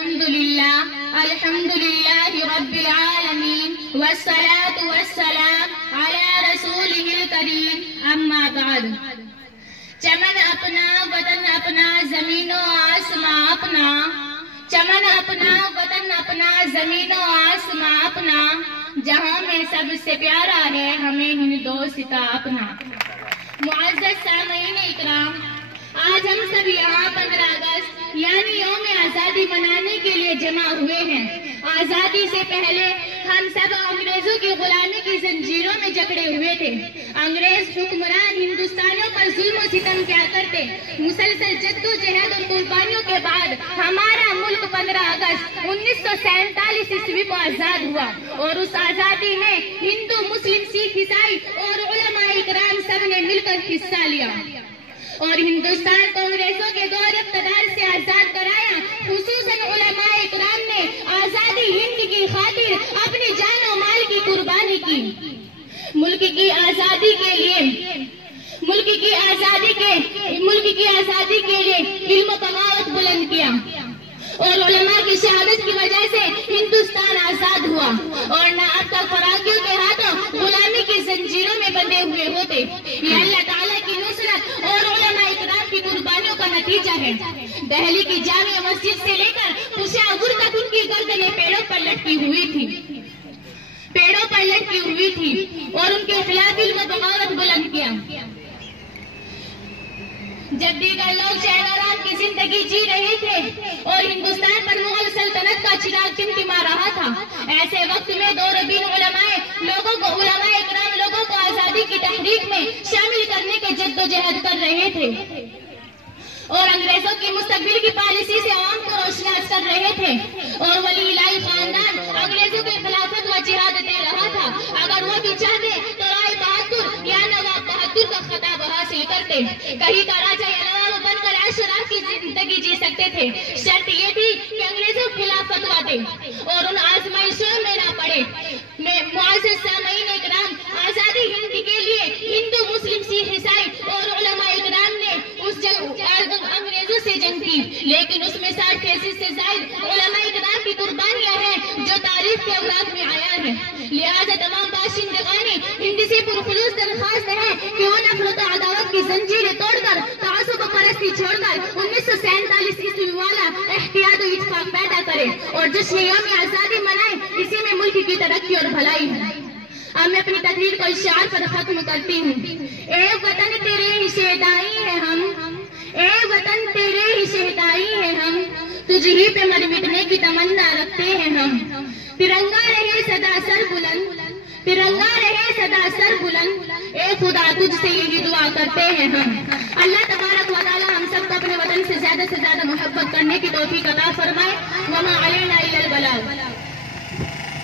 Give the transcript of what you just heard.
الحمدللہ رب العالمین والصلاة والسلام علی رسولہ الکریم اما بعد۔ چمن اپنا وطن اپنا زمین و آسماں اپنا، چمن اپنا وطن اپنا زمین و آسماں اپنا، جہاں میں سب سے پیارا ہے ہمیں ہندوستاں اپنا۔ معزز سامعین اکرام، آج ہم سب یہاں 15 اگست یعنی یوم آزادی منانے کے لیے جمع ہوئے ہیں۔ آزادی سے پہلے ہم سب انگریزوں کی غلامی کی زنجیروں میں جکڑے ہوئے تھے۔ انگریز حکمران ہندوستانیوں پر ظلم و ستم کیا کرتے۔ مسلسل جدوجہد اور قربانیوں کے بعد ہمارا ملک 15 اگست 1947 عیسوی کو آزاد ہوا، اور اس آزادی میں ہندو، مسلم، سکھ، عیسائی اور علماء اکرام سب نے مل کر حصہ لیا اور ہندوستان کو انگریزوں کے دور اقتدار سے آزاد کرایا۔ خصوصاً علماء اکرام نے آزادی ہند کی خاطر اپنی جان و مال کی قربانی کی۔ ملک کی آزادی کے لیے علم و بغاوت بلند کیا، اور علماء کی شہادت کی وجہ سے ہندوستان آزاد ہوا، اور نہ اب تک فراقیوں کے ہاتھوں غلامی کی زنجیروں میں بندھے ہوئے ہوتے۔ یہ اللہ تعالیٰ کی نصرت اور علماء اکرام کی قربانیوں کا نتیجہ ہے۔ دہلی کی جامع مسجد سے لے کر پشاور تک ان کی گردنیں پیڑوں پر لٹکی ہوئی تھی اور ان کے خلاف علم و بغاوت بلند کیا۔ جب دیگر لوگ چین آرام کی زندگی جی رہے تھے اور ہندوستان پر مغل سلطنت کا چراغ ٹمٹما رہا تھا، ایسے وقت میں دو ربین علماء اکرام لوگوں کو آزادی کی تحریک میں شامل کرنے کے جدوجہد کر رہے تھے، اور انگریزوں کی مستقبل کی پالیسی سے عوام کو روشناس کر رہے تھے، اور ولی الہی خاندان انگریزوں کے خلافت و جہاد دے رہا تھا۔ اگر وہ بھی چاہتے تو رائے بہادر یا نواب بہادر کا خطاب حاصل کرتے، کہیں کا راجہ یا نواب بن کر عیش و عشرت کی زندگی جی سکتے تھے۔ شرط یہ تھی کہ انگریزوں کے خلاف فتویٰ دیں اور ان آزمائشوں میں نہ پڑے۔ معزز سامعین اکرام، آزادی ہند کے لیے ہندو، مسلم، سکھ، عیسائی اور علماء اکرام نے انگریزوں سے جنگ کی، لیکن اس میں 60% سے زائد علماء اکرام کی قربانیاں ہیں جو تاریخ کے اوراق میں آیا ہے۔ لہذا تمام باشندگان ہند سے پرخلوص درخواست ہے کہ وہ نفرت و عداوت کی زنجیریں توڑ کر، تعصب و پرستی چھوڑ کر 1947 عیسوی والا احتیاط و اتفاق پیدا کرے اور جشن یوم آزادی منائے۔ اسی میں ملک کی ترقی اور بھلائی ہے۔ اب میں اپنی تقریر کو اشعار پر ختم کرتی ہوں۔ اے وطن تیرے ہی شہدائی ہیں ہم، اے وطن تیرے ہی شہدائی ہیں ہم، تجھ ہی پہ مر مٹنے کی تمنا رکھتے ہیں ہم۔ ترنگا رہے صدا سر بلند، ترنگا رہے صدا سر بلند، اے خدا تجھ سے یہی دعا کرتے ہیں ہم۔ اللہ تبارک و تعالی ہم سب کو اپنے وطن سے زیادہ محبت کرنے کی توفیق عطا فرمائے۔